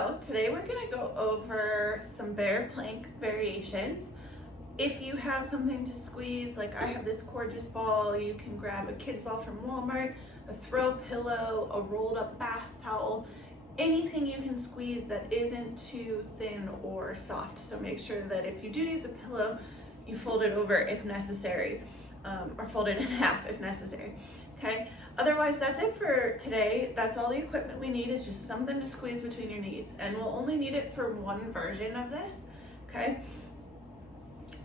So today we're going to go over some bear plank variations. If you have something to squeeze, like I have this gorgeous ball, you can grab a kid's ball from Walmart, a throw pillow, a rolled up bath towel, anything you can squeeze that isn't too thin or soft. So make sure that if you do use a pillow, you fold it over if necessary, or fold it in half if necessary. Okay, otherwise that's it for today. That's all the equipment we need, is just something to squeeze between your knees, and we'll only need it for one version of this. Okay,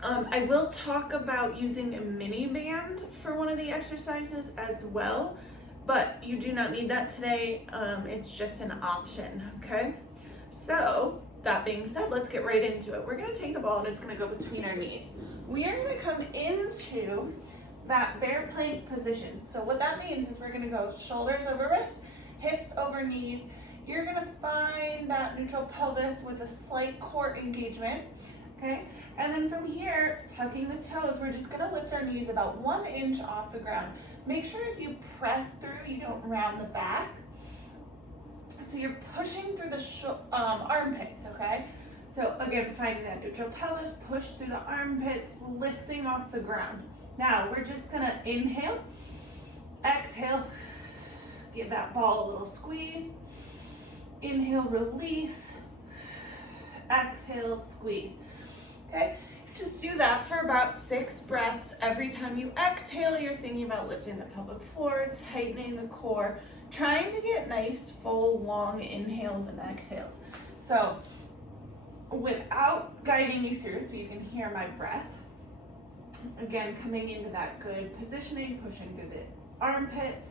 I will talk about using a mini band for one of the exercises as well, but you do not need that today. It's just an option. Okay, so that being said, let's get right into it. We're going to take the ball and it's going to go between our knees. We are going to come into that bear plank position. So what that means is we're going to go shoulders over wrists, hips over knees. You're going to find that neutral pelvis with a slight core engagement. Okay, and then from here, tucking the toes, we're just going to lift our knees about 1 inch off the ground. Make sure as you press through, you don't round the back. So you're pushing through the armpits, okay? So again, finding that neutral pelvis, push through the armpits, lifting off the ground. Now we're just gonna inhale, exhale, give that ball a little squeeze. Inhale, release, exhale, squeeze. Okay, just do that for about 6 breaths. Every time you exhale, you're thinking about lifting the pelvic floor, tightening the core, trying to get nice, full, long inhales and exhales. So without guiding you through so you can hear my breath, again, coming into that good positioning, pushing through the armpits.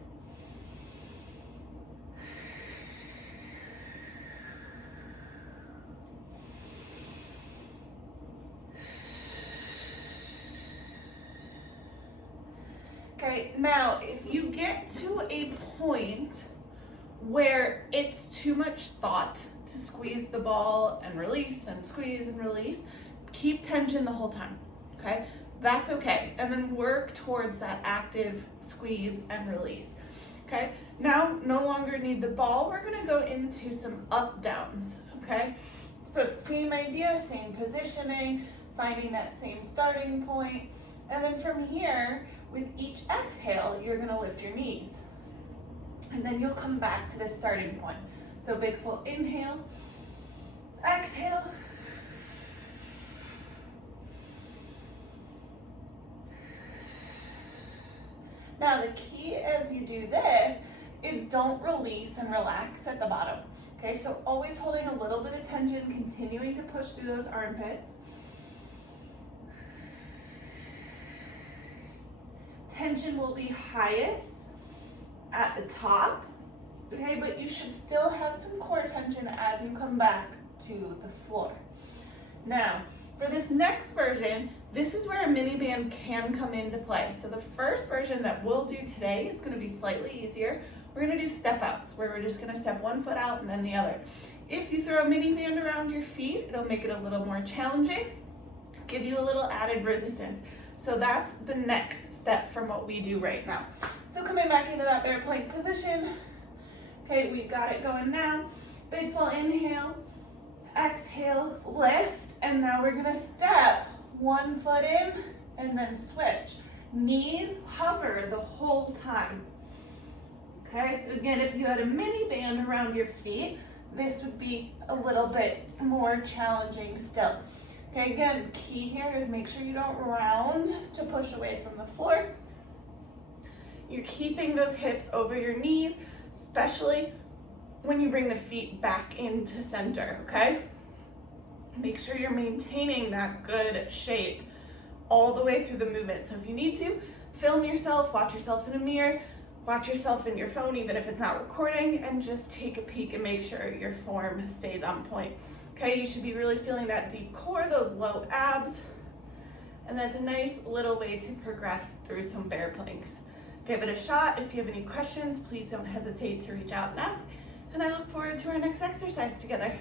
Okay, now if you get to a point where it's too much thought to squeeze the ball and release and squeeze and release, keep tension the whole time, okay? That's okay, and then work towards that active squeeze and release. Okay, now no longer need the ball. We're gonna go into some up downs. Okay, so same idea, same positioning, finding that same starting point, and then from here, with each exhale, you're gonna lift your knees, and then you'll come back to the starting point. So big full inhale, exhale. Now the key as you do this is don't release and relax at the bottom. Okay, so always holding a little bit of tension, continuing to push through those armpits. Tension will be highest at the top, okay, but you should still have some core tension as you come back to the floor. Now, for this next version, this is where a mini band can come into play. So the first version that we'll do today is gonna be slightly easier. We're gonna do step outs, where we're just gonna step one foot out and then the other. If you throw a mini band around your feet, it'll make it a little more challenging, give you a little added resistance. So that's the next step from what we do right now. So coming back into that bear plank position. Okay, we've got it going now. Big full inhale, exhale, lift, and now we're gonna step 1 foot in and then switch. Knees hover the whole time. Okay, so again, if you had a mini band around your feet, this would be a little bit more challenging still. Okay, again, key here is make sure you don't round to push away from the floor. You're keeping those hips over your knees, especially when you bring the feet back into center, okay? Make sure you're maintaining that good shape all the way through the movement. So if you need to, film yourself, watch yourself in a mirror, watch yourself in your phone, even if it's not recording, and just take a peek and make sure your form stays on point. Okay, you should be really feeling that deep core, those low abs, and that's a nice little way to progress through some bear planks. Give it a shot. If you have any questions, please don't hesitate to reach out and ask, and I look forward to our next exercise together.